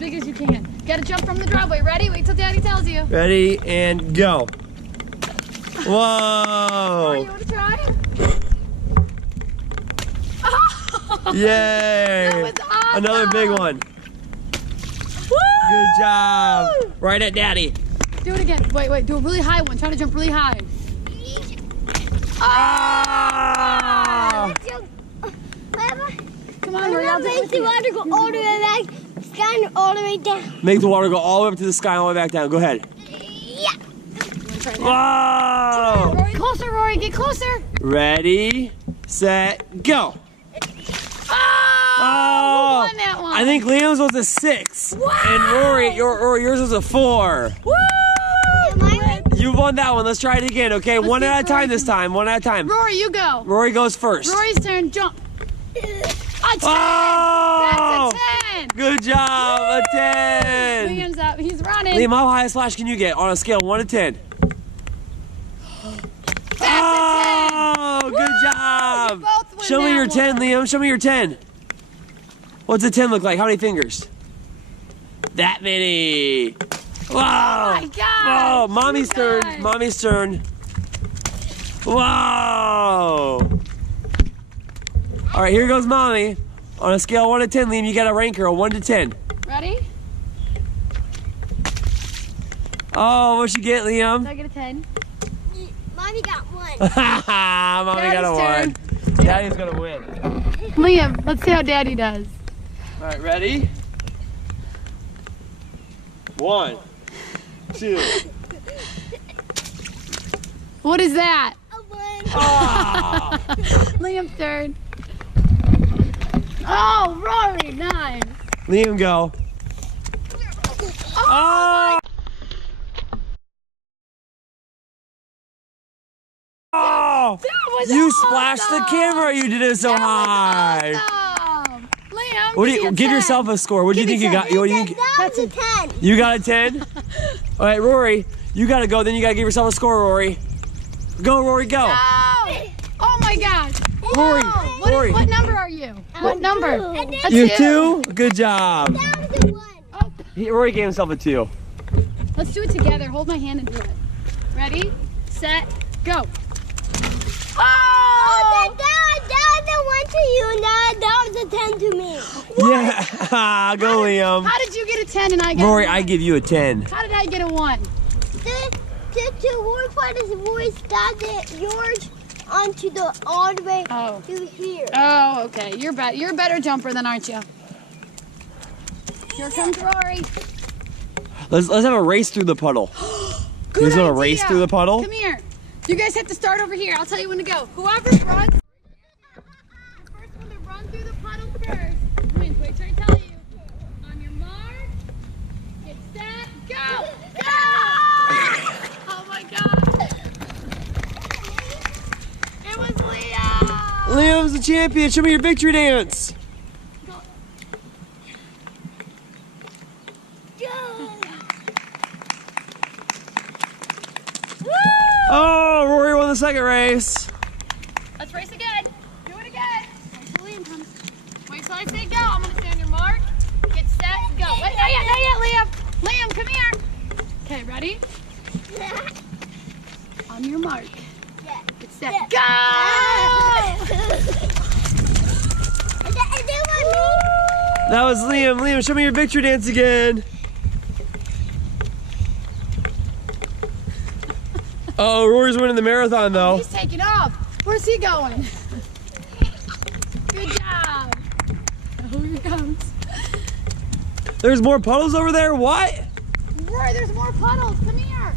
big as you can. Gotta jump from the driveway. Ready? Wait till Daddy tells you. Ready and go. Whoa! Rory, you wanna try? Oh, Yay! that was awesome. Another big one. Woo! Good job. Right at Daddy. Do it again. Wait. Do a really high one. Try to jump really high. Ah! Come on, Rory. I'll do it with the you. water go all the way back, sky all the way down. Make the water go all the way up to the sky and all the way back down. Go ahead. Yeah. Whoa! Rory, closer, Rory. Get closer. Ready, set, go. Oh! Who won that one? I think Liam's was a 6. Wow! And Rory, yours was a 4. Woo! You won that one. Let's try it again, okay? Let's One see at a if time Rory this time. One at a time. Rory, you go. Rory goes first. Rory's turn. Jump. A 10. Oh! That's a 10. Good job. A 10. Liam's up. He's running. Liam, how high a splash can you get on a scale of 1 to 10? That's a 10. Oh, good job. You both win Show me that your 10, one. Liam. Show me your 10. What's a 10 look like? How many fingers? That many. Wow. Oh my God. Whoa, Mommy's You turn. guys. Mommy's turn. Whoa. All right, here goes Mommy. On a scale of 1 to 10, Liam, you got to rank her a 1 to 10. Ready? Oh, what'd you get, Liam? Did I get a 10? Mommy got one. Mommy got a 1. Daddy's going to win. Liam, let's see how Daddy does. All right, ready? 1, 2. What is that? A one. Oh. Liam's turn. Oh, Rory, nice. Liam, go. Oh! Oh! That was You awesome. splashed the camera. You did it so high. Awesome. Liam, What do give me you a give 10. yourself a score? What do you Give think me you got? What do you think? That was a 10. You got a 10? All right, Rory, you got to go. Then you got to give yourself a score, Rory. Go, Rory, go. Oh, oh my gosh. Rory, Whoa. Rory. What number are you? What number? two. A You 2. 2? Good job. That was a one. Oh, Rory gave himself a 2. let's do it together. Hold my hand and do it. Ready, set, go. Oh! That was a 1 to you, and that was a 10 to me. Yeah. Go, Liam. How did you get a 10 and I get Rory, a 1? I give you a 10. How did I get a 1? The word part is voice that yours onto the all the way Oh. to here. Oh, okay. You're a better jumper than, aren't you? Here comes Rory. Let's have a race through the puddle. Good You guys want to idea. race through the puddle? Come here. You guys have to start over here. I'll tell you when to go. Whoever runs, the first one to run through the puddle first wins. Wait till I tell you. On your mark, get set, go! Go! Oh my God! It was Liam. Liam's the champion. Show me your victory dance. Oh, Rory won the second race. Let's race again. Do it again. Wait till Liam comes. Wait till I say go. I'm gonna stay on your mark. Get set, go. Wait, not yet, Liam. Liam, come here. Okay, ready? On your mark. Get set, go! That was Liam. Liam, show me your victory dance again. Oh, Rory's winning the marathon though. He's taking off. Where's he going? Good job. Oh, here he comes. There's more puddles over there? What? Rory, there's more puddles. Come here.